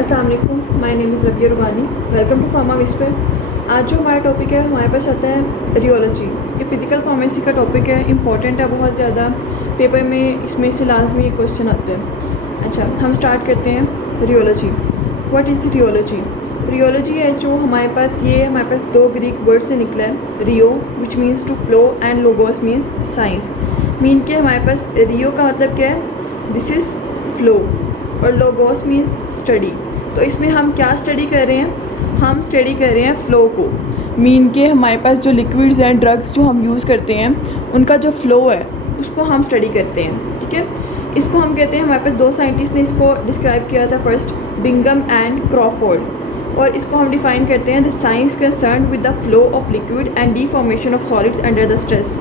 अस्सलाम वालेकुम, my name is Rabia Rubani. Welcome to pharma whisper. आज जो हमारा टॉपिक है हमारे पास आता है रियोलॉजी। ये फ़िज़िकल फार्मेसी का टॉपिक है, इंपॉर्टेंट है बहुत ज़्यादा। पेपर में इसमें से लाजमी ये क्वेश्चन आते हैं। अच्छा, हम स्टार्ट करते हैं। Rheology, what is rheology? Rheology है जो हमारे पास दो ग्रीक वर्ड से निकला है। Rheo which means to flow and logos means science. Mean के हमारे पास रियो का मतलब क्या है? दिस इज़ फ्लो, और लोगोस मीन्स स्टडी। तो इसमें हम क्या स्टडी कर रहे हैं? हम स्टडी कर रहे हैं फ़्लो को। मीन के हमारे पास जो लिक्विड्स हैं, ड्रग्स जो हम यूज़ करते हैं, उनका जो फ़्लो है उसको हम स्टडी करते हैं। ठीक है, इसको हम कहते हैं, हमारे पास दो साइंटिस्ट ने इसको डिस्क्राइब किया था, फर्स्ट बिंगम एंड क्रॉफोर्ड। और इसको हम डिफ़ाइन करते हैं the science concern with the flow of liquid and deformation of solids under the stress.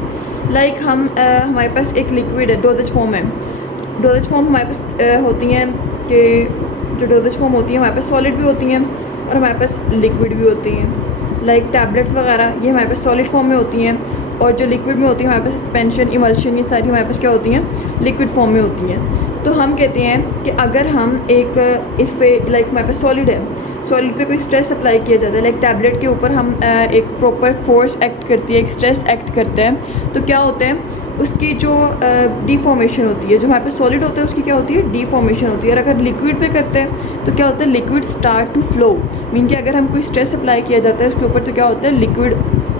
Like हमारे पास एक लिक्विड है, डोजेज फॉर्म है। डोजेज फॉर्म हमारे पास होती हैं कि जो डोजेज फॉर्म होती हैं हमारे पास सॉलिड भी होती हैं और हमारे पास लिक्विड भी होती हैं। लाइक टैबलेट्स वगैरह ये हमारे पास सॉलिड फॉर्म में होती हैं, और जो लिक्विड में होती है हमारे पास सस्पेंशन, इमल्शन, ये सारी हमारे पास क्या होती हैं? लिक्विड फॉर्म में होती हैं। तो हम कहते हैं कि अगर हम एक इस पर लाइक हमारे पास सॉलिड है, सॉलिड पे कोई स्ट्रेस अप्लाई किया जाता है, लाइक टैबलेट के ऊपर हम एक प्रॉपर फोर्स एक्ट करती है, एक स्ट्रेस एक्ट करते हैं, तो क्या होता है? उसकी जो डीफॉर्मेशन होती है, जो हमारे पास सॉलिड होता है उसकी क्या होती है? डीफॉर्मेशन होती है। और अगर लिक्विड पे करते हैं तो क्या होता है? Liquid start to flow. Mean कि अगर हम कोई स्ट्रेस अप्लाई किया जाता है उसके ऊपर, तो क्या होता है? लिक्विड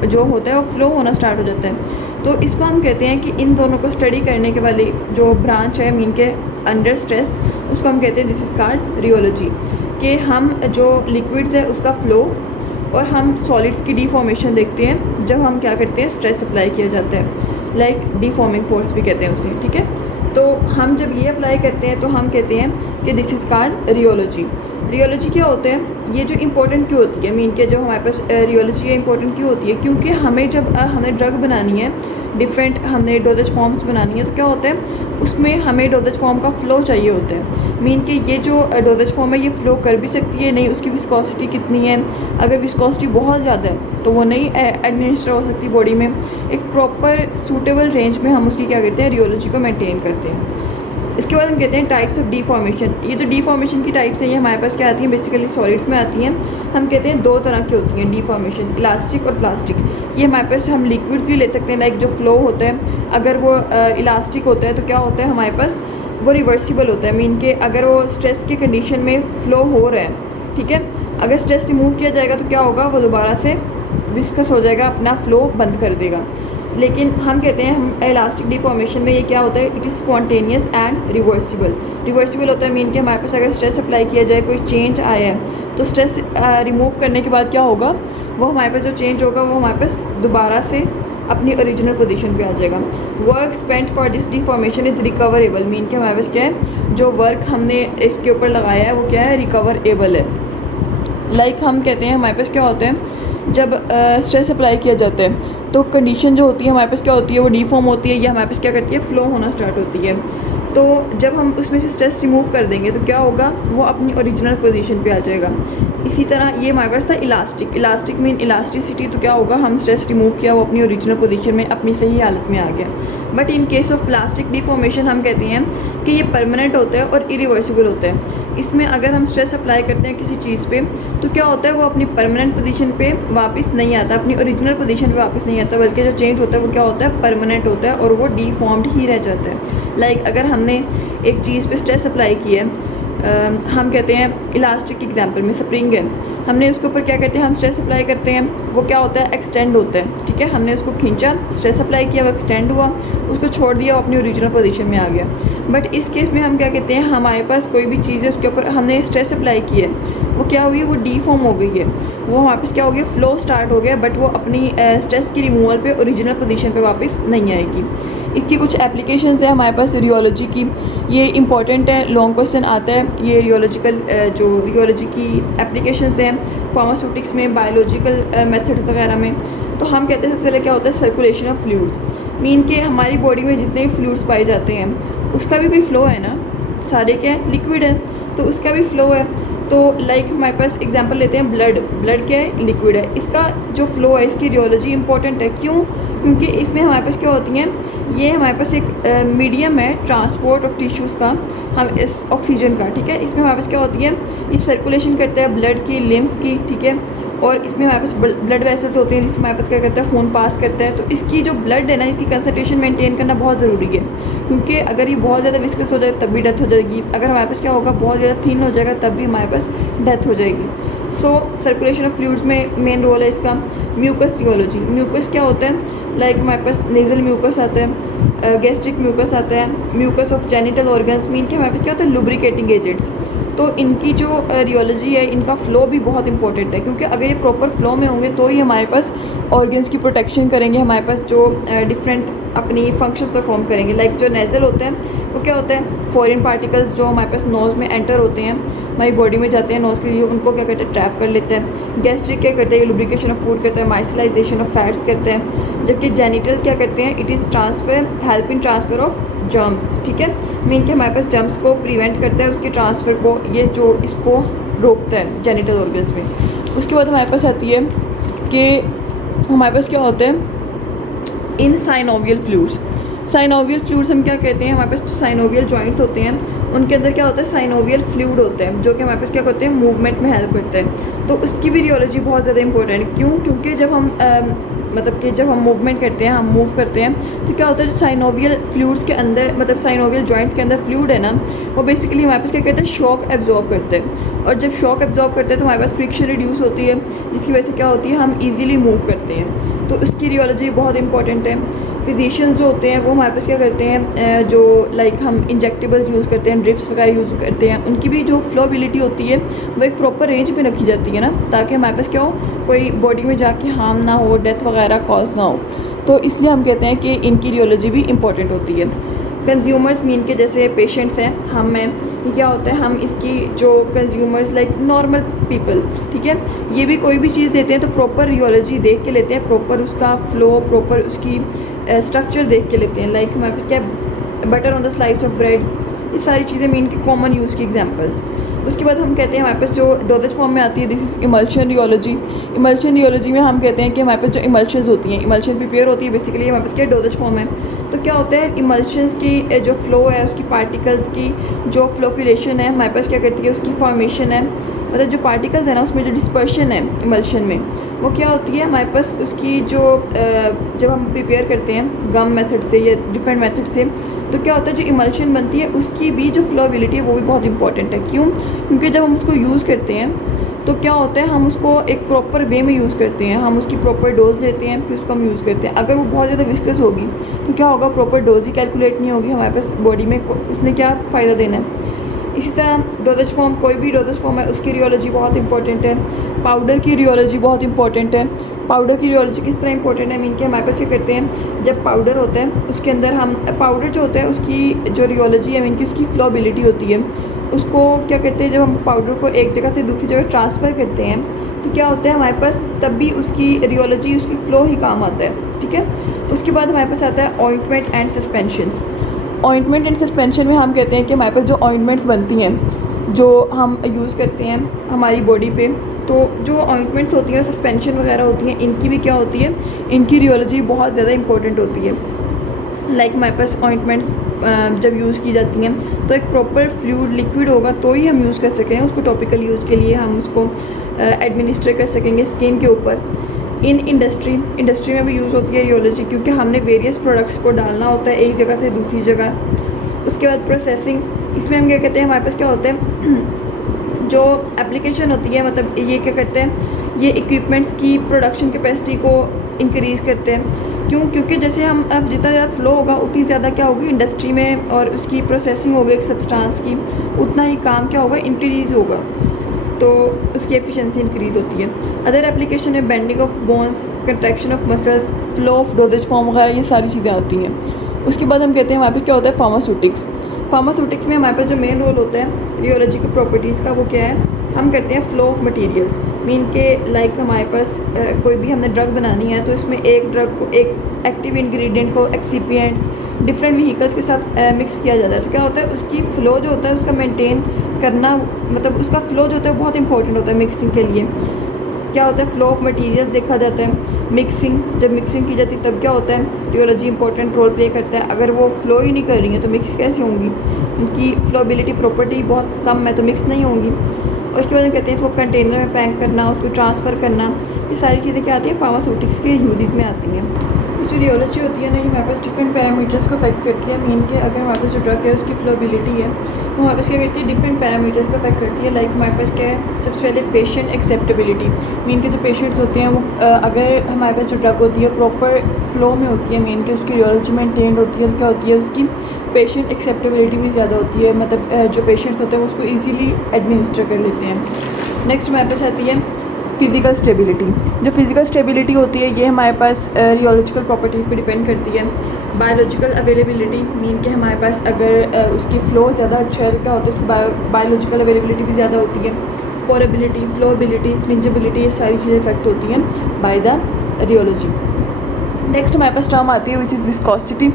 जो होता है वो फ्लो होना स्टार्ट हो जाता है। तो इसको हम कहते हैं कि इन दोनों को स्टडी करने के वाली जो ब्रांच है मीन के अंडर स्ट्रेस, उसको हम कहते हैं दिस इज़ कॉल्ड रियोलॉजी। कि हम जो लिक्विड्स है उसका फ़्लो और हम सॉलिड्स की डीफॉर्मेशन देखते हैं जब हम क्या करते हैं? स्ट्रेस अप्लाई किया जाता है, लाइक डीफॉर्मिंग फोर्स भी कहते हैं उसे। ठीक है, तो हम जब ये अप्लाई करते हैं तो हम कहते हैं कि this is called rheology. Rheology क्या होता है? ये जो इंपॉर्टेंट क्यों होती है? मीन के जो हमारे पास रियोलॉजी है इंपॉर्टेंट क्यों होती है? क्योंकि हमें जब हमें ड्रग बनानी है, डिफरेंट हमने डोजेज फॉर्म्स बनानी है, तो क्या होता है उसमें हमें डोजेज फॉर्म का फ़्लो चाहिए होता है। मीन कि ये जो डोजेज फॉर्म है ये फ़्लो कर भी सकती है, नहीं उसकी विस्कोसिटी कितनी है। अगर विस्कोसिटी बहुत ज़्यादा है तो वो नहीं एडमिनिस्टर हो सकती बॉडी में। एक प्रॉपर सूटेबल रेंज में हम उसकी क्या करते हैं? रियोलॉजी को मेंटेन करते हैं। इसके बाद हम कहते हैं टाइप्स ऑफ डीफॉर्मेशन। ये जो डीफॉर्मेशन की टाइप्स हैं ये हमारे पास क्या आती हैं? बेसिकली सॉलिड्स में आती हैं। हम कहते हैं दो तरह की होती हैं डीफॉर्मेशन, इलास्टिक और प्लास्टिक। ये हमारे पास हम लिक्विड भी ले सकते हैं, लाइक जो फ्लो होता है अगर वो इलास्टिक होता है तो क्या होता है हमारे पास? वो रिवर्सिबल होता है। मीन के अगर वो स्ट्रेस के कंडीशन में फ़्लो हो रहा है, ठीक है, अगर स्ट्रेस रिमूव किया जाएगा तो क्या होगा? वो दोबारा से विस्कस हो जाएगा, अपना फ़्लो बंद कर देगा। लेकिन हम कहते हैं हम इलास्टिक डिफॉर्मेशन में ये क्या होता है? It is spontaneous and reversible. Reversible होता है मीन कि हमारे पास अगर स्ट्रेस अप्लाई किया जाए, कोई चेंज आया है, तो स्ट्रेस रिमूव करने के बाद क्या होगा? वो हमारे पास जो चेंज होगा वो हमारे पास दोबारा से अपनी ओरिजिनल पोजीशन पे आ जाएगा। Work spent for this deformation is recoverable. Mean कि हमारे पास क्या है? जो वर्क हमने इसके ऊपर लगाया है वो क्या है? रिकवरेबल है। लाइक हम कहते हैं हमारे पास क्या होता है जब स्ट्रेस अप्लाई किया जाता है तो कंडीशन जो होती है हमारे पास क्या होती है? वो डीफॉर्म होती है, या हमारे पास क्या करती है? फ़्लो होना स्टार्ट होती है। तो जब हम उसमें से स्ट्रेस रिमूव कर देंगे तो क्या होगा? वो अपनी ओरिजिनल पोजीशन पे आ जाएगा। इसी तरह ये हमारे पास था इलास्टिक। इलास्टिक मीन इलास्टिसिटी, तो क्या होगा? हम स्ट्रेस रिमूव किया, वो अपनी ओरिजिनल पोजीशन में अपनी सही हालत में आ गया। But in case of plastic deformation हम कहते हैं कि ये परमानेंट होता है और इरिवर्सिबल होता है। इसमें अगर हम स्ट्रेस अप्लाई करते हैं किसी चीज़ पे तो क्या होता है? वो अपनी परमानेंट पोजीशन पे वापस नहीं आता, अपनी ओरिजिनल पोजीशन पे वापस नहीं आता, बल्कि जो चेंज होता है वो क्या होता है? परमानेंट होता है और वो डीफॉर्म्ड ही रह जाता है। लाइक अगर हमने एक चीज़ पे स्ट्रेस अप्लाई किया है, हम कहते हैं इलास्टिक एग्जांपल में स्प्रिंग है, हमने उसके ऊपर क्या करते हैं? हम स्ट्रेस अप्लाई करते हैं, वो क्या होता है? एक्सटेंड होता है। ठीक है, हमने उसको खींचा, स्ट्रेस अप्लाई किया, वो एक्सटेंड हुआ, उसको छोड़ दिया, वो अपनी ओरिजिनल पोजीशन में आ गया। बट इस केस में हम क्या कहते हैं? हमारे पास कोई भी चीज़ है उसके ऊपर हमने स्ट्रेस अप्लाई किया है, वो क्या हुई? वो डीफॉर्म हो गई है, वो हमारे पास क्या हो गया? फ़्लो स्टार्ट हो गया, बट वो अपनी स्ट्रेस की रिमूवल पे ओरिजिनल पोजीशन पे वापस नहीं आएगी। इसकी कुछ एप्लीकेशंस है हमारे पास रियोलॉजी की, ये इंपॉर्टेंट है, लॉन्ग क्वेश्चन आता है। ये जो रियोलॉजी की एप्लीकेशंस हैं फार्मास्यूटिक्स में, बायोलॉजिकल मेथड्स वगैरह में। तो हम कहते हैं सबसे पहले क्या होता है? Circulation of fluids. मीन के हमारी बॉडी में जितने भी फ्लूइड्स पाए जाते हैं उसका भी कोई फ़्लो है ना, सारे क्या है? लिक्विड है, तो उसका भी फ़्लो है। तो लाइक हमारे पास एग्जांपल लेते हैं ब्लड क्या है? लिक्विड है। इसका जो फ़्लो है, इसकी रियोलॉजी इंपॉर्टेंट है। क्यों? क्योंकि इसमें हमारे पास क्या होती हैं? ये हमारे पास एक मीडियम है ट्रांसपोर्ट ऑफ टिश्यूज़ का, हम इस ऑक्सीजन का, ठीक है। इसमें हमारे पास क्या होती है, ये सर्कुलेशन करता है ब्लड की, लिम्फ की, ठीक है। और इसमें हमारे पास ब्लड वेसल्स होते हैं जिसमें हमारे पास क्या करता है, खून पास करता है। तो इसकी जो ब्लड है ना, इसकी कंसंट्रेशन मेंटेन करना बहुत ज़रूरी है, क्योंकि अगर ये बहुत ज़्यादा विस्कस हो जाए तब भी डेथ हो जाएगी। अगर हमारे पास क्या होगा, बहुत ज़्यादा थिन हो जाएगा तब भी हमारे पास डेथ हो जाएगी। सो सर्कुलेशन ऑफ फ्लूइड्स में मेन रोल है इसका। म्यूकस रियोलॉजी, म्यूकस क्या होता है, लाइक हमारे पास नेज़ल म्यूकस आता है, गैस्ट्रिक म्यूकस आता है, mucus of genital organs, mean के हमारे पास क्या होता है, लुब्रिकेटिंग एजेंट्स। तो इनकी जो रियोलॉजी है, इनका फ़्लो भी बहुत इंपॉर्टेंट है, क्योंकि अगर ये प्रॉपर फ्लो में होंगे तो ही हमारे पास ऑर्गन्स की प्रोटेक्शन करेंगे, हमारे पास जो डिफरेंट अपनी फंक्शन परफॉर्म करेंगे। लाइक जो नेज़ल होते हैं वो क्या होता है, फॉरेन पार्टिकल्स जो हमारे पास नोज़ में एंटर होते हैं, हमारी बॉडी में जाते हैं नोज़ के लिए, उनको क्या करते हैं, ट्रैप कर लेते हैं। गैस्ट्रिक क्या करते हैं, लुब्रिकेशन ऑफ फूड करते हैं, माइसलाइजेशन ऑफ फैट्स करते हैं। जबकि जेनिटल क्या करते हैं, it is transfer, help in transfer of germs, ठीक है। मीन कि हमारे पास जर्म्स को प्रिवेंट करता है, उसके ट्रांसफ़र को, ये जो इसको रोकता है जेनिटल ऑर्गन्स में। उसके बाद हमारे पास आती है कि हमारे पास क्या होता है in synovial fluids. Synovial fluids हम क्या कहते हैं, हमारे पास जो साइनोवियल जॉइंट्स होते हैं उनके अंदर क्या होता है, साइनोवियल फ्लूइड होता है, जो कि हमारे पास क्या करते हैं, मूवमेंट में हेल्प करते हैं। तो उसकी भी रियोलॉजी बहुत ज़्यादा इंपॉर्टेंट है। क्यों? क्योंकि जब हम मतलब कि जब हम मूवमेंट करते हैं, हम मूव करते हैं, तो क्या होता है, जो साइनोवियल फ्लूइड्स के अंदर, मतलब साइनोवियल जॉइंट्स के अंदर फ्लूइड है ना, वो बेसिकली हमारे पास क्या कहते हैं, शॉक एब्जॉर्ब करते हैं। और जब शॉक एब्जॉर्ब करते हैं तो हमारे पास फ्रिक्शन रिड्यूस होती है, जिसकी वजह से क्या होती है, हम ईजिली मूव करते हैं। तो उसकी रियोलॉजी बहुत इंपॉर्टेंट है। फिजिशियंस जो होते हैं वो हमारे पास क्या करते हैं, जो लाइक हम इंजेक्टेबल्स यूज़ करते हैं, ड्रिप्स वगैरह यूज़ करते हैं, उनकी भी जो फ्लोबिलिटी होती है वो एक प्रॉपर रेंज में रखी जाती है ना, ताकि हमारे पास क्या हो, कोई बॉडी में जाके हार्म ना हो, डेथ वगैरह कॉज ना हो। तो इसलिए हम कहते हैं कि इनकी रियोलॉजी भी इंपॉर्टेंट होती है। कंज्यूमर्स मीन के जैसे पेशेंट्स हैं, हम हैं, ये क्या होता है, हम इसकी जो कंज्यूमर्स लाइक नॉर्मल पीपल, ठीक है, ये भी कोई भी चीज़ देते हैं तो प्रॉपर रियोलॉजी देख के लेते हैं, प्रॉपर उसका फ़्लो, प्रॉपर उसकी स्ट्रक्चर देख के लेते हैं। लाइक हमारे पास क्या, butter on the slice of bread, ये सारी चीज़ें मीन के कॉमन यूज़ की एग्जांपल्स। उसके बाद हम कहते हैं हमारे पास जो डोजेज फॉर्म में आती है, this is emulsion rheology. Emulsion rheology में हम कहते हैं कि हमारे पास जो इमल्शंस होती हैं, इमल्शन प्रिपेयर होती है, बेसिकली हमारे पास क्या डोजेज फॉर्म है। तो क्या होता है, इमल्शंस की जो फ़्लो है, उसकी पार्टिकल्स की जो फ्लोकुलेशन है, हमारे पास क्या करती है, उसकी फॉर्मेशन है, मतलब जो पार्टिकल्स है ना, उसमें जो डिस्पर्शन है इमल्शन में, वो क्या होती है, हमारे पास उसकी जो जब हम प्रिपेयर करते हैं गम मेथड से या डिफरेंट मेथड से, तो क्या होता है, जो इमल्शन बनती है उसकी भी जो फ्लोबिलिटी है वो भी बहुत इंपॉर्टेंट है। क्यों? क्योंकि जब हम उसको यूज़ करते हैं तो क्या होता है, हम उसको एक प्रॉपर वे में यूज़ करते हैं, हम उसकी प्रॉपर डोज लेते हैं, फिर उसको हम यूज़ करते हैं। अगर वो बहुत ज़्यादा विस्कस होगी तो क्या होगा, प्रॉपर डोज ही कैलकुलेट नहीं होगी हमारे पास बॉडी में, उसने क्या फ़ायदा देना है। इसी तरह डोजेज फॉर्म, कोई भी डोजेज फॉर्म है उसकी रियोलॉजी बहुत इंपॉर्टेंट है। पाउडर की रियोलॉजी बहुत इंपॉर्टेंट है। पाउडर की रियोलॉजी किस तरह इंपॉर्टेंट है, मीन कि हमारे पास क्या करते हैं, जब पाउडर होता है उसके अंदर हम पाउडर जो होता है उसकी जो रियोलॉजी है, मीन कि उसकी फ्लोबिलिटी होती है, उसको क्या कहते हैं, जब हम पाउडर को एक जगह से दूसरी जगह ट्रांसफ़र करते हैं तो क्या होता है, हमारे पास तब भी उसकी रियोलॉजी, उसकी फ़्लो ही काम आता है, ठीक है। उसके बाद हमारे पास आता है ointment and suspension. Ointment and suspension में हम कहते हैं कि हमारे पास जो ऑइंटमेंट्स बनती हैं, जो हम यूज़ करते हैं हमारी बॉडी पे, तो जो ऑइंटमेंट्स होती हैं, सस्पेंशन वगैरह होती हैं, इनकी भी क्या होती है, इनकी रियोलॉजी बहुत ज़्यादा इंपॉर्टेंट होती है। लाइक हमारे पास ऑइंटमेंट्स जब यूज़ की जाती हैं तो एक प्रॉपर फ्लूइड लिक्विड होगा तो ही हम यूज़ कर सकेंगे उसको, टॉपिकल यूज़ के लिए हम उसको एडमिनिस्ट्रेट कर सकेंगे स्किन के ऊपर। इन इंडस्ट्री में भी यूज़ होती है रियोलॉजी, क्योंकि हमने वेरियस प्रोडक्ट्स को डालना होता है एक जगह से दूसरी जगह। उसके बाद प्रोसेसिंग, इसमें हम क्या कहते हैं, हमारे पास क्या होता है, जो एप्लीकेशन होती है, मतलब ये क्या करते हैं, ये इक्विपमेंट्स की प्रोडक्शन कैपेसिटी को इंक्रीज़ करते हैं। क्यों? क्योंकि जैसे हम अब जितना ज़्यादा फ्लो होगा उतनी ज़्यादा क्या होगी इंडस्ट्री में, और उसकी प्रोसेसिंग होगी एक सब्सटेंस की, उतना ही काम क्या होगा, इंक्रीज़ होगा, तो उसकी एफिशिएंसी इंक्रीज़ होती है। अदर एप्लीकेशन में bending of bones, contraction of muscles, flow of doses form वगैरह, ये सारी चीज़ें आती हैं। उसके बाद हम कहते हैं हमारे पास क्या होता है, फार्मास्यूटिक्स। फार्मास्यूटिक्स में हमारे पास जो मेन रोल होता है रियोलॉजी की प्रॉपर्टीज़ का, वो क्या है, हम करते हैं फ्लो ऑफ मटेरियल्स, मीन के लाइक हमारे पास कोई भी हमने ड्रग बनानी है तो इसमें एक ड्रग को, एक एक्टिव इंग्रेडिएंट को एक्सिपिएंट्स डिफरेंट व्हीकल्स के साथ मिक्स किया जाता है। तो क्या होता है, उसकी फ़्लो जो होता है उसका मेंटेन करना, मतलब उसका फ़्लो जो होता है बहुत इंपॉर्टेंट होता है मिक्सिंग के लिए। क्या होता है, फ्लो ऑफ मटेरियल्स देखा जाता है। मिक्सिंग, जब मिक्सिंग की जाती है तब क्या होता है, रियोलॉजी इंपॉर्टेंट रोल प्ले करता है। अगर वो फ्लो ही नहीं कर रही है तो मिक्स कैसे होंगी, उनकी फ्लोबिलिटी प्रॉपर्टी बहुत कम है तो मिक्स नहीं होंगी। और उसके बाद हम कहते हैं इसको कंटेनर में पैक करना, उसको ट्रांसफ़र करना, ये सारी चीज़ें क्या आती हैं, फार्मास्यूटिक्स के यूजेस में आती हैं। जो रियोलॉजी होती है ना, ये हमारे पास डिफरेंट पैरामीटर्स को अफेक्ट करती है। मेन के अगर हमारे पास जो ड्रग है उसकी फ्लोबिलिटी है, वो हमारे पास क्या करती है, डिफरेंट पैरामीटर्स को अफेक्ट करती है। लाइक हमारे पास क्या है, सबसे पहले पेशेंट एक्सेप्टेबिलिटी। मेन के जो पेशेंट्स होते हैं वो अगर हमारे पास जो ड्रग होती है प्रॉपर फ्लो में होती है, मेन के उसकी रियोलॉजी मेंटेन्ड होती है, क्या होती है, उसकी पेशेंट एक्सेप्टेबिलिटी भी ज़्यादा होती है। मतलब जो पेशेंट्स होते हैं वो उसको ईजीली एडमिनिस्टर कर लेते हैं। नेक्स्ट हमारे पास आती है फिज़िकल स्टेबिलिटी। जो फिज़िकल स्टेबिलिटी होती है ये हमारे पास रियोलॉजिकल प्रॉपर्टीज़ पे डिपेंड करती है। बायोलॉजिकल अवेलेबिलिटी, मीन के हमारे पास अगर उसकी फ़्लो ज़्यादा अच्छा का होता है उसकी बायोलॉजिकल अवेलेबिलिटी भी ज़्यादा होती है। पोरेबिलिटी, फ्लोबिलिटी, फ्लिंजेबिलिटी, ये सारी चीज़ें इफेक्ट होती हैं बाय द रियोलॉजी। नेक्स्ट हमारे पास टर्म आती है विच इज़ विस्कोसिटी।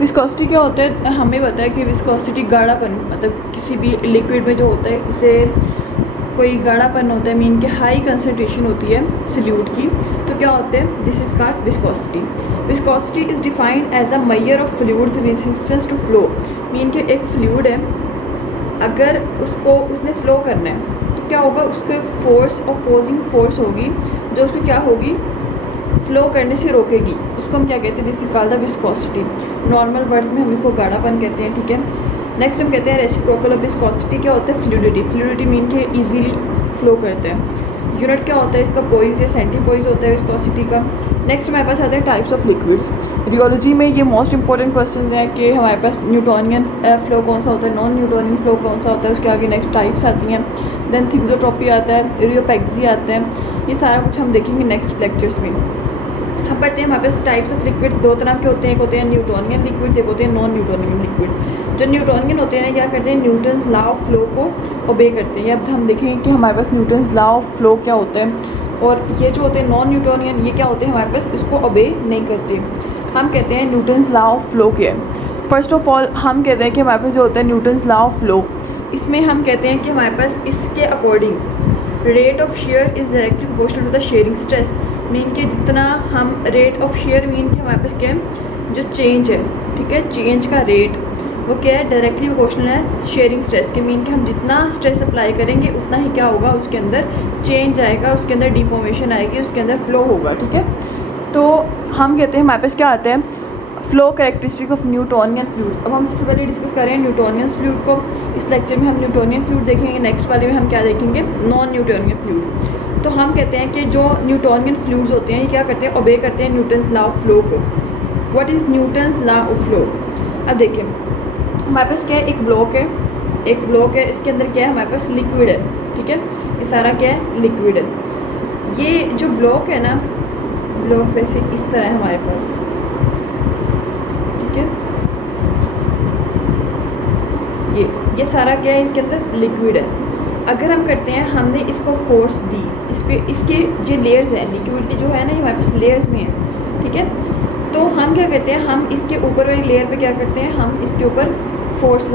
विस्कोसिटी क्या होता है, हमें पता है कि विस्कोसिटी गाढ़ापन, मतलब किसी भी लिक्विड में जो होता है इसे कोई गाढ़ापन होता है, मीन के हाई कंसनट्रेशन होती है सल्यूट की, तो क्या होते हैं, this is called viscosity. Viscosity is defined as a measure of fluids resistance to flow. Mean के एक फ्लूइड है, अगर उसने फ्लो करना है तो क्या होगा, उसको एक फोर्स, अपोजिंग फोर्स होगी जो उसको क्या होगी, फ्लो करने से रोकेगी। उसको हम क्या कहते हैं, this is called the viscosity. Normal word में हम इसको गाढ़ापन कहते हैं, ठीक है। नेक्स्ट हम कहते हैं रेसिप्रोकल ऑफ विस्कोसिटी। क्या होता है, फ्लूइडिटी। फ्लूइडिटी मीन के इजीली फ्लो करते हैं। यूनिट क्या होता है इसका, पोइज या सेंटीपोइज होता है विस्कोसिटी का। नेक्स्ट हमारे पास आते हैं टाइप्स ऑफ लिक्विड्स। रियोलॉजी में ये मोस्ट इंपॉर्टेंट क्वेश्चन है कि हमारे पास न्यूटोनियन फ्लो कौन सा होता है, नॉन न्यूटोनियन फ्लो कौन सा होता है, उसके आगे नेक्स्ट टाइप्स आती हैं। देन थिक्सोट्रॉपी आता है, रियोपैक्सी आता है, ये सारा कुछ हम देखेंगे नेक्स्ट लेक्चर्स में। हम पढ़ते हैं हमारे पास टाइप्स ऑफ लिक्विड दो तरह के होते हैं, एक होते हैं न्यूटोनियन लिक्विड, एक होते हैं नॉन न्यूटोनियन लिक्विड। जो न्यूटोनियन होते हैं ना, क्या करते हैं, न्यूटन्स लॉ ऑफ फ्लो को ओबे करते हैं। अब हम देखेंगे कि हमारे पास न्यूटन्स लॉ ऑफ फ्लो क्या होता है, और ये जो होते हैं नॉन न्यूटोनियन, ये क्या होते हैं, हमारे पास इसको ओबे नहीं करते। हम कहते हैं न्यूटन्स लॉ ऑफ फ्लो क्या है। फर्स्ट ऑफ ऑल हम कहते हैं कि हमारे पास जो होता है न्यूटन्स लॉ ऑफ फ्लो, इसमें हम कहते हैं कि हमारे पास इसके according rate of shear is directly proportional to the shearing stress. Mean के जितना हम रेट ऑफ शेयर, मीन के हमारे पास क्या है, जो चेंज है, ठीक है, चेंज का रेट वो क्या है, डायरेक्टली प्रोपोर्शनल है शेयरिंग स्ट्रेस के। मीन के हम जितना स्ट्रेस अप्लाई करेंगे उतना ही क्या होगा, उसके अंदर चेंज आएगा, उसके अंदर डिफॉर्मेशन आएगी, उसके अंदर फ्लो होगा, ठीक है। तो हम कहते हैं हमारे पास क्या आता है, flow characteristic of Newtonian fluids. अब हम सबसे पहले डिस्कस करें न्यूटोनियन फ्लूइड को। इस लेक्चर में हम न्यूटोनियन फ्लूइड देखेंगे, नेक्स्ट वाले में हम क्या देखेंगे, नॉन न्यूटोनियन फ्लूइड। तो हम कहते हैं कि जो न्यूटोनियन फ्लूइड्स होते हैं ये क्या करते हैं, ओबे करते हैं न्यूटन्स लॉ ऑफ फ्लो को। What is Newton's law of flow. अब देखिए हमारे पास क्या है, एक ब्लॉक है, इसके अंदर क्या है, हमारे पास लिक्विड है, ठीक है, ये सारा क्या है, लिक्विड है। ये जो ब्लॉक है ना, ब्लॉक वैसे इस तरह है हमारे पास, ठीक है, ये सारा क्या है, इसके अंदर लिक्विड है। अगर हम करते हैं, हमने इसको फोर्स दी, इस पर, इसके ये लेयर्स हैं, लिक्विडिटी जो है ना ये हमारे पास लेयर्स में है, ठीक है। तो हम क्या करते हैं, हम इसके ऊपर वाली लेयर पे क्या करते हैं, हम इसके ऊपर फोर्स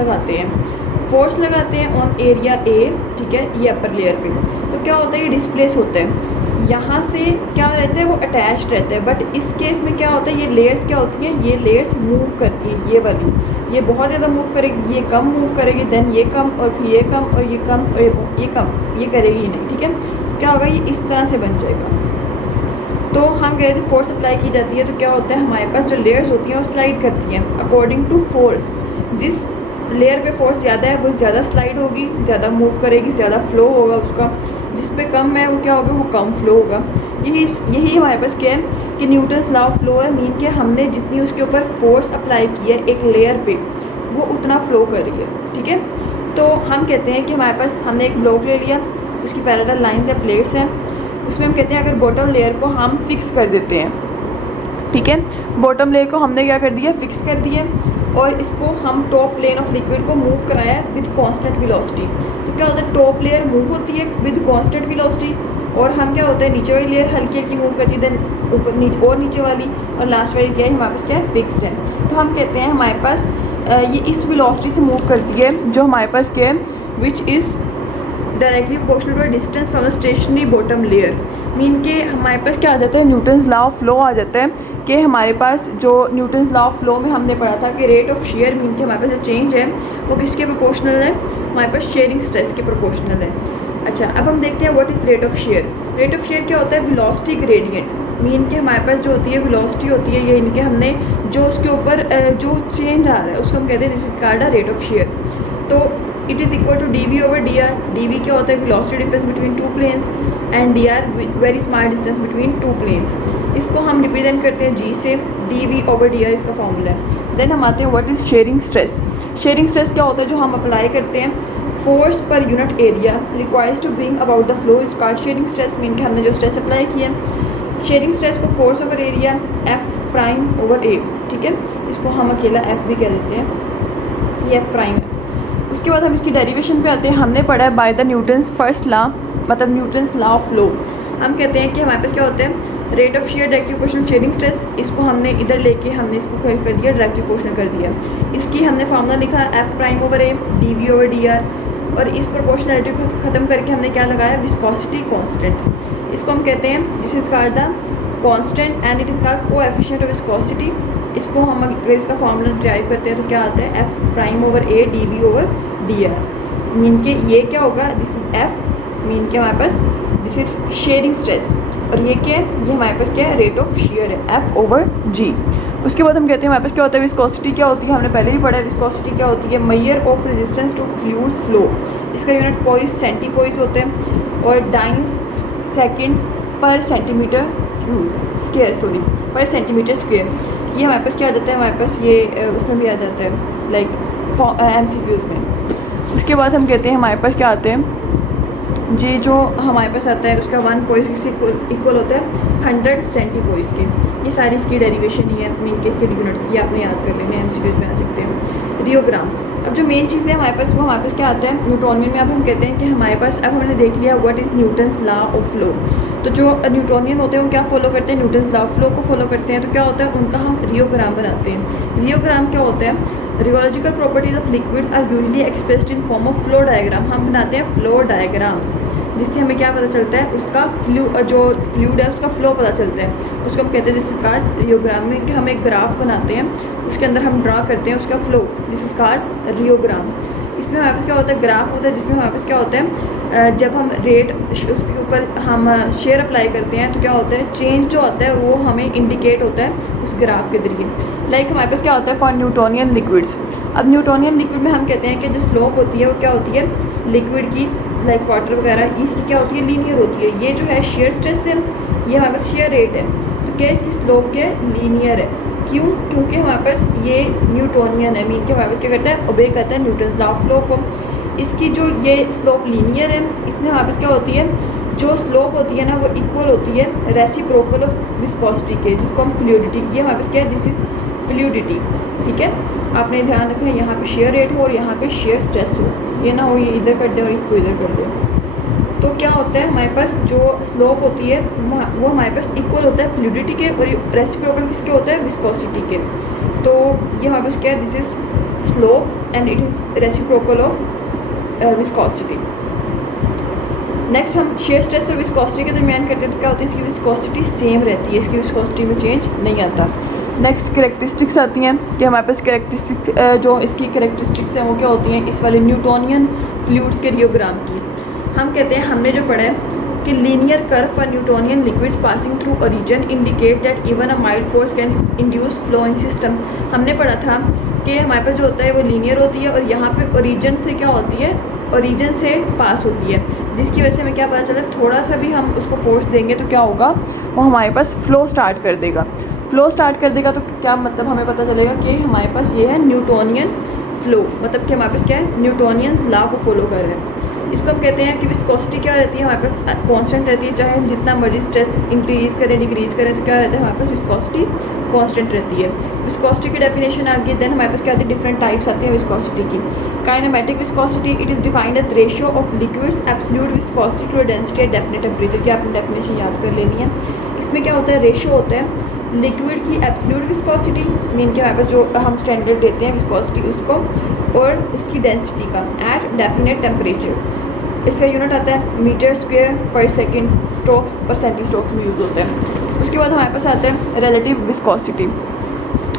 लगाते हैं ऑन एरिया ए, ठीक है, ये अपर लेयर पे। तो क्या होता है, ये डिस्प्लेस होता है, यहाँ से क्या रहता है, वो अटैच्ड रहता है। बट इस केस में क्या होता है, ये लेयर्स क्या होती हैं, ये लेयर्स मूव करती है, ये वाली, ये बहुत ज़्यादा मूव करेगी, ये कम मूव करेगी, देन ये कम, और फिर ये कम, और ये कम, और ये कम, ये करेगी ही नहीं, ठीक है। तो क्या होगा, ये इस तरह से बन जाएगा। तो हम कह रहे थे फोर्स अप्लाई की जाती है, तो क्या होता है, हमारे पास जो लेयर्स होती हैं वो स्लाइड करती हैं अकॉर्डिंग टू फोर्स। जिस लेयर पे फोर्स ज़्यादा है वो ज़्यादा स्लाइड होगी, ज़्यादा मूव करेगी, ज़्यादा फ्लो होगा उसका। जिस पे कम है वो क्या होगा, वो कम फ्लो होगा। यही हमारे पास क्या है कि न्यूटन्स लॉ ऑफ फ्लो है। मीन के हमने जितनी उसके ऊपर फोर्स अप्लाई की है एक लेयर पे, वो उतना फ्लो कर रही है, ठीक है। तो हम कहते हैं कि हमारे पास हमने एक ब्लॉक ले लिया, उसकी पैरेलल लाइंस या प्लेट्स हैं, उसमें हम कहते हैं अगर बॉटम लेयर को हम फिक्स कर देते हैं, ठीक है, बॉटम लेयर को हमने क्या कर दिया, फिक्स कर दिया, और इसको हम टॉप प्लेन ऑफ लिक्विड को मूव कराया विद कांस्टेंट वेलोसिटी। तो क्या होता है, टॉप लेयर मूव होती है विद कांस्टेंट वेलोसिटी, और हम क्या होता है, नीचे वाली लेयर हल्की हल्की मूव करती है, देन ऊपर नीचे और नीचे वाली, और लास्ट वाली क्या है, हमारे पास क्या है, फिक्स्ड है। तो हम कहते हैं हमारे पास ये इस वेलोसिटी से मूव करती है जो हमारे पास क्या है, which is directly proportional to distance from the stationary bottom layer. Mean के हमारे पास क्या आ जाता है, न्यूटन्स लॉ ऑफ फ्लो आ जाता है कि हमारे पास जो न्यूटन्स लॉ ऑफ फ्लो में हमने पढ़ा था कि रेट ऑफ शेयर मीन के हमारे पास जो चेंज है वो किसके प्रोपोर्शनल है, हमारे पास शेयरिंग स्ट्रेस के प्रोपोर्शनल है। अच्छा, अब हम देखते हैं what is rate of share. Rate of share क्या होता है, वेलोसिटी ग्रेडियंट। मीन के हमारे पास जो होती है वेलोसिटी होती है, ये इनके हमने जो उसके ऊपर जो चेंज आ रहा है उसको हम कहते हैं this is called a rate of shear. तो it is equal to D we over D R. D V क्या होता है, velocity difference between two planes, and D R very small distance between two planes. इसको हम represent करते हैं G से, D we over D R इसका formula है। देन हम आते हैं what is shearing stress. Shearing stress क्या होता है, जो हम अप्लाई करते हैं force per unit area requires to bring about the flow is called shearing stress. Mean के हमने जो स्ट्रेस अप्लाई किया, शेयरिंग स्ट्रेस को force over area F prime over A, ठीक है, इसको हम अकेला एफ भी कह देते हैं, ये एफ प्राइम है। उसके बाद हम इसकी डेरिवेशन पे आते हैं। हमने पढ़ा है by the Newton's first law, मतलब न्यूटन्स लॉ ऑफ फ्लो। हम कहते हैं कि हमारे पास क्या होते हैं, rate of share directly proportional sharing stress. इसको हमने इधर लेके हमने इसको कर दिया डायरेक्टली प्रोपोर्शनल कर दिया। इसकी हमने फार्मूला लिखा f prime over a d we over D r, और इस प्रोपोर्शनलिटी को ख़त्म करके हमने क्या लगाया, विस्कोसिटी कांस्टेंट। इसको हम कहते हैं this is called the constant and it is called coefficient of viscosity. इसको हम अगर इसका फार्मूला ड्राइव करते हैं तो क्या आता है, f prime over a d we over D r. Mean के ये क्या होगा, दिस इज एफ, मीन के हमारे पास दिस इज शेयरिंग स्ट्रेस, और ये क्या है, ये हमारे पास क्या है, रेट ऑफ शेयर है, एफ ओवर जी। उसके बाद हम कहते हैं हमारे पास क्या होता है, विस्कोसिटी क्या होती है, हमने पहले ही पढ़ा है। विस्कोसिटी क्या होती है, measure of resistance to fluids flow. इसका यूनिट पॉइस सेंटीपोइस होते हैं, और dynes second per centimetre square, sorry per centimetre square. ये हमारे पास क्या आ जाता है, हमारे पास ये उसमें भी आ जाता है लाइक MCQs में। उसके बाद हम कहते हैं हमारे पास क्या आते हैं, ये जो हमारे पास आता है उसका 1 पोइस किससे इक्वल होता है, 100 सेंटीपोइस के। ये सारी इसकी डेरिवेशन ही है, मीन के इसके यूनिट्स ये आपने याद कर लेने, MCQs में आ सकते हैं। रियोग्राम्स, अब जो मेन चीज़ है हमारे पास वो हमारे पास क्या आता है, न्यूटोनियन में। अब हम कहते हैं कि हमारे पास, अब हमने देख लिया what is Newton's law of flow. तो जो न्यूटोनियन होते हैं वो क्या फॉलो करते हैं, न्यूटन्स लॉ ऑफ फ्लो को फॉलो करते हैं। तो क्या होता है, उनका हम रियोग्राम बनाते हैं। रियोग्राम क्या होता है, rheological properties of liquids are usually expressed in form of flow diagram. हम बनाते हैं फ्लो डायग्राम्स, जिससे हमें क्या पता चलता है, उसका जो फ्लूइड है उसका फ्लो पता चलता है। उसको हम कहते हैं दिस इज कॉल्ड रियोग्राम। में कि हम एक ग्राफ बनाते हैं, उसके अंदर हम ड्रा करते हैं उसका flow, this is called rheogram. इसमें हमारे पास क्या होता है, ग्राफ होता है, जिसमें हमारे पास क्या होता है, जब हम रेट उसके ऊपर हम शेयर अप्लाई करते हैं तो क्या होता है, चेंज जो होता है वो हमें इंडिकेट होता है उस ग्राफ के जरिए। लाइक हमारे पास क्या होता है, फॉर न्यूटोनियन लिक्विड्स। अब न्यूटोनियन लिक्विड में हम कहते हैं कि जो स्लोप होती है वो क्या होती है, लिक्विड की लाइक वाटर वगैरह, इसकी क्या होती है, लीनियर होती है। ये जो है शेयर स्ट्रेस है, ये हमारे पास शेयर रेट है, तो क्या इसकी स्लोप क्या लीनियर है। क्यों, क्योंकि हमारे पास ये न्यूटोनियन है, मीन के हमारे पास क्या करता है, ओबे करता है न्यूटन्स लॉ ऑफ फ्लो को। इसकी जो ये स्लोप लीनियर है, इसमें हमारे पास क्या होती है, जो स्लोप होती है ना वो इक्वल होती है रेसिप्रोकल ऑफ विस्कोसिटी के, जिसको हम फ्लूइडिटी, ये हमारे पास क्या है, दिस इज फ्लूइडिटी। ठीक है, आपने ध्यान रखना है यहाँ पे शेयर रेट हो और यहाँ पे शेयर स्ट्रेस हो, ये ना हो ये इधर कर दे और इसको इधर कर दे। तो क्या होता है, हमारे पास जो स्लोप होती है वो हमारे पास इक्वल होता है फ्लूइडिटी के, और रेसिप्रोकल किसके होता है, विस्कोसिटी के। तो ये हमारे पास क्या है, this is slope and it is reciprocal of viscosity. Next हम शेयर स्ट्रेस और विस्कोसिटी के दरमियान करते हैं, तो क्या होती है, इसकी विस्कोसिटी सेम रहती है, इसकी विस्कोसिटी में चेंज नहीं आता। नेक्स्ट कैरेक्टरिस्टिक्स आती हैं कि हमारे पास कैरेक्टरिस्टिक जो इसकी कैरेक्टरिस्टिक्स हैं वो क्या होती हैं, इस वाले न्यूटोनियन फ्लूइड्स के रियोग्राम की। हम कहते हैं, हमने जो पढ़ा है कि linear curve for Newtonian liquids passing through origin indicate that even a mild force can induce flow in system. हमने पढ़ा था कि हमारे पास जो होता है वो लीनियर होती है, और यहाँ पे ओरिजिन से क्या होती है, ओरिजिन से पास होती है, जिसकी वजह से हमें क्या पता चला, थोड़ा सा भी हम उसको फोर्स देंगे तो क्या होगा, वो हमारे पास फ्लो स्टार्ट कर देगा। फ्लो स्टार्ट कर देगा तो क्या मतलब, हमें पता चलेगा कि हमारे पास ये है न्यूटोनियन फ्लो, मतलब कि हमारे पास क्या है, न्यूटोनियंस लॉ को फॉलो कर रहे हैं। इसको हम कहते हैं कि विस्कोसिटी क्या रहती है, हमारे पास कांस्टेंट रहती है, चाहे हम जितना मर्जी स्ट्रेस इंक्रीज़ करें डिक्रीज़ करें तो क्या रहता है, हमारे पास विस्कोसिटी कांस्टेंट रहती है। विस्कोसिटी की डेफिनेशन आ गई। देन हमारे पास क्या आती है, डिफरेंट टाइप्स आती हैं विस्कोसिटी की। Kinematic viscosity, it is defined as ratio of liquids absolute viscosity to density at definite temperature की आपने डेफिनेशन याद कर लेनी है। इसमें क्या होता है, रेशियो होता है लिक्विड की एब्सोल्यूट विस्कोसिटी, मीन के हमारे पास जो हम स्टैंडर्ड देते हैं विस्कोसिटी उसको, और उसकी डेंसिटी का एट डेफिनेट टेम्परेचर। इसका यूनिट आता है मीटर स्क्वायर पर सेकंड, स्ट्रोक्स पर सेंटी स्ट्रोक्स में यूज़ होता है। उसके बाद हमारे पास आता है रिलेटिव विस्कोसिटी।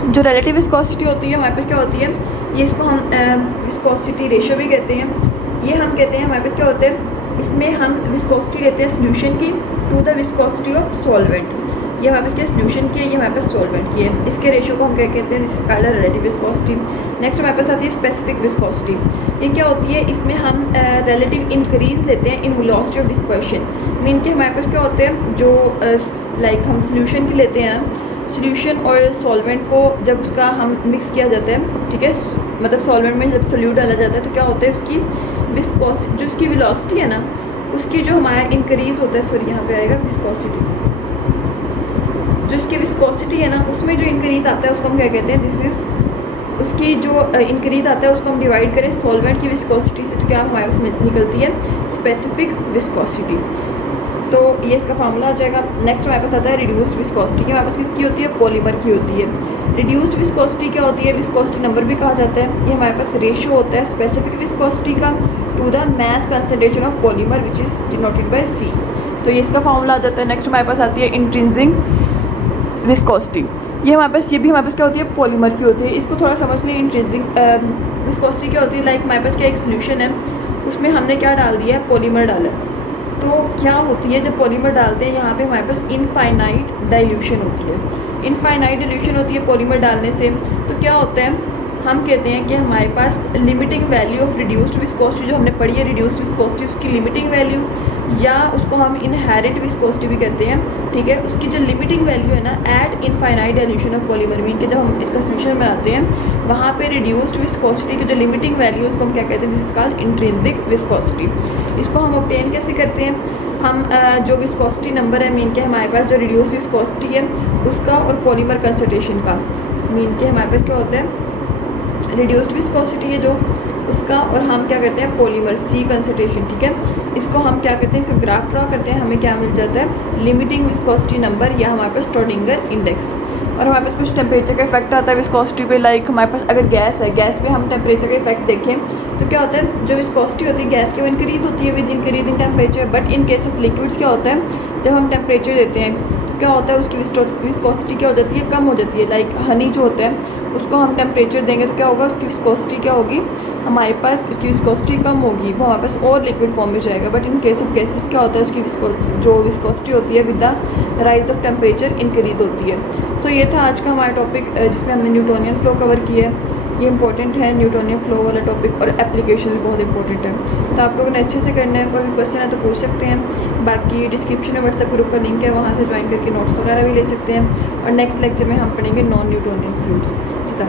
जो रिलेटिव विस्कोसिटी होती है हमारे पास क्या होती है, ये इसको हम विस्कोसिटी रेशियो भी कहते हैं। ये हम कहते हैं हमारे पास क्या होता है, इसमें हम विस्कोसिटी लेते हैं सोल्यूशन की to the viscosity of solvent. ये हमारे पास क्या सोल्यूशन की है, ये हमारे पास सॉल्वेंट की है। इसके रेशियो को हम क्या कहते हैं, this is called relative viscosity. Next हमारे पास आती है स्पेसिफिक विस्कोसिटी। ये क्या होती है, इसमें हम रिलेटिव इंक्रीज लेते हैं in velocity of dispersion. Mean के हमारे पास क्या होते हैं, जो लाइक हम सोल्यूशन की लेते हैं, सोल्यूशन और सॉल्वेंट को जब उसका हम मिक्स किया जाता है, ठीक है, मतलब सॉल्वेंट में जब सोल्यूट डाला जाता है तो क्या होता है, उसकी विस्कोसिटी, जो उसकी वेलोसिटी है ना, उसकी जो हमारा इंक्रीज़ होता है, सॉरी यहाँ पे आएगा विस्कोसिटी, जो इसकी विस्कोसिटी है ना, उसमें जो इंक्रीज़ आता है उसको हम क्या कहते हैं, दिस इज़ उसकी जो इंक्रीज़ आता है उसको हम डिवाइड करें सॉल्वेंट की विस्कोसिटी से तो क्या हमारे पास निकलती है स्पेसिफिक विस्कोसिटी। तो ये इसका फार्मूला आ जाएगा। नेक्स्ट हमारे पास आता है रिड्यूस्ड विस्कोसिटी। हमारे पास किसकी होती है, पॉलीमर की होती है। रिड्यूस्ड विस्कोसिटी क्या होती है, विस्कोसिटी नंबर भी कहा जाता है। ये हमारे पास रेशियो होता है स्पेसिफिक विस्कोसिटी का to the mass concentration of polymer which is denoted by C. तो ये इसका फार्मूला आ जाता है। नेक्स्ट हमारे पास आती है इंट्रिंसिक विस्कोसिटी। ये हमारे पास, ये भी हमारे पास क्या होती है, पॉलीमर की होती है। इसको थोड़ा समझ लें। इंट्रिंसिक विस्कोसिटी क्या होती है, लाइक हमारे पास क्या एक सोल्यूशन है, उसमें हमने क्या डाल दिया है, पॉलीमर डाला है। तो क्या होती है, जब पॉलीमर डालते हैं यहाँ पे हमारे पास इनफाइनाइट डाइल्यूशन होती है। इनफाइनाइट डाइल्यूशन होती है पॉलीमर डालने से। तो क्या होता है, हम कहते हैं कि हमारे पास limiting value of reduced viscosity, जो हमने पढ़ी है रिड्यूस्ड विस्कोसिटी, उसकी लिमिटिंग वैल्यू, या उसको हम इनहेरेंट विस्कोसिटी भी कहते हैं, ठीक है, उसकी जो लिमिटिंग वैल्यू है ना eight infinite dilution of polymer, mean के जब हम इसका सोल्यूशन बनाते हैं वहाँ पे रिड्यूस्ड विस्कोसिटी की जो लिमिटिंग वैल्यू है उसको हम क्या कहते हैं, this is called intrinsic viscosity. इसको हम ऑब्टेन कैसे करते हैं, हम जो विस्कोसिटी नंबर है, मीन के हमारे पास जो रिड्यूस्ड विस्कोसिटी है उसका और पॉलीमर कंसंट्रेशन का, मीन के हमारे पास क्या होता है, रिड्यूस्ड विस्कोसिटी है जो उसका, और हम क्या करते हैं, पॉलीमर सी कंसंट्रेशन, ठीक है। इसको हम क्या करते हैं, इसको ग्राफ ड्रा करते हैं, हमें क्या मिल जाता है, लिमिटिंग विस्कोसिटी नंबर या हमारे पास स्ट्रोडिंगर इंडेक्स। और हमारे पास कुछ टेम्परेचर का इफेक्ट आता है विस्कोसिटी पे, लाइक हमारे पास अगर गैस है, गैस पे हम टेम्परेचर का इफेक्ट देखें तो क्या होता है, जो विस्कोसिटी होती है गैस की वो इंक्रीज़ होती है with increase in temperature. But in case of liquids क्या होता है, जब हम टेम्परेचर देते हैं तो क्या होता है, उसकी विस्कोसिटी क्या हो जाती है, कम हो जाती है। लाइक हनी जो होता है उसको हम टेम्परेचर देंगे तो क्या होगा, उसकी विस्कोसिटी क्या होगी, हमारे पास उसकी विस्कोसिटी कम होगी, वो हमारे पास और लिक्विड फॉर्म में जाएगा। But in case of gases क्या होता है, उसकी जो विस्कोसिटी होती है with the rise of temperature increase होती है। सो ये था आज का हमारा टॉपिक जिसमें हमने न्यूटोनियन फ्लो कवर किया है। ये इंपॉर्टेंट है न्यूटोनियन फ्लो वाला टॉपिक, और एप्लीकेशन भी बहुत इंपॉर्टेंट है। तो आप लोगों ने अच्छे से करना है, कोई क्वेश्चन है तो पूछ सकते हैं। बाकी डिस्क्रिप्शन में व्हाट्सएप ग्रुप का लिंक है, वहाँ से ज्वाइन करके नोट्स वगैरह भी ले सकते हैं। और नेक्स्ट लेक्चर में हम पढ़ेंगे नॉन न्यूटोनियन फ्लूइड्स। तक